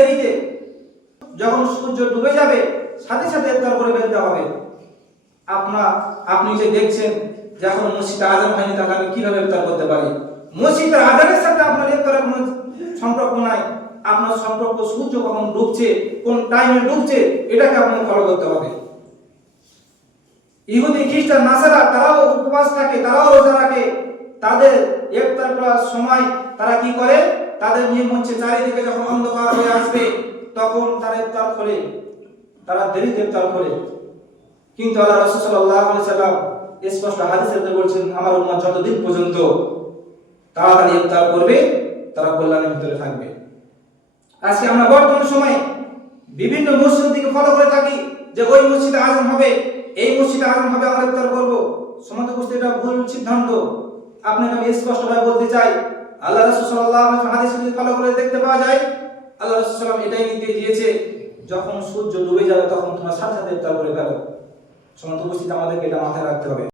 দেরিতে, যখন সূর্য ডুবে যাবে সাথে সাথে ইফতার করে ফেলতে হবে। আপনি যে দেখছেন যে এখন মসজিদে আযান হয়নি, তাহলে আমি কিভাবে ইফতার করতে পারি? মসজিদের আযানের সাথে আপনার ইফতারের কোনো সম্পর্ক নাই। আপনার সম্পর্ক সূর্য কখন ডুবছে, কোন টাইমে ডুবছে, এটাকে আপনাকে ফলো করতে হবে। ইহুদি, খ্রিস্টান, নাসারা তারাও উপবাস থাকে, তারাও রোজা রাখে। তাদের ইফতার করার সময় তারা কি করে? তাদের নিয়ম হচ্ছে চারিদিকে যখন অন্ধকার হয়ে আসবে তখন তারা ইফতার করে, তারা দেরিতে ইফতার করে। কিন্তু আল্লাহ রাসূল সাল্লাল্লাহু আলাইহি সাল্লাম স্পষ্ট হাদিসে বলছেন, আমার উম্মত যতদিন পর্যন্ত তাড়াতাড়ি ইফতার করবে তারা কল্যাণের ভিতরে থাকবে। আজকে আমরা বর্তমান সময়ে বিভিন্ন মসজিদ থেকে ফলো করে থাকি যে ওই মসজিদে আযান হবে, এই মসজিদে আযান হবে, আমরা ইফতার করব। সমাজ বুঝতে এটা ভুল সিদ্ধান্ত। আপনাকে আমি স্পষ্টভাবে বলতে চাই, আল্লাহ রাসূল সাল্লাল্লাহু আলাইহি ওয়াসাল্লাম হাদিসে যদি ফলো করে দেখতে পাওয়া যায়, আল্লাহ রাসূল সাল্লাল্লাহু আলাইহি ওয়াসাল্লাম এটাই নির্দেশ দিয়েছে, যখন সূর্য ডুবে যাবে তখন তোমরা সাথে সাথে ইফতার করে ফেলো। সমাজ উপস্থিত, আমাদেরকে এটা মাথায় রাখতে হবে।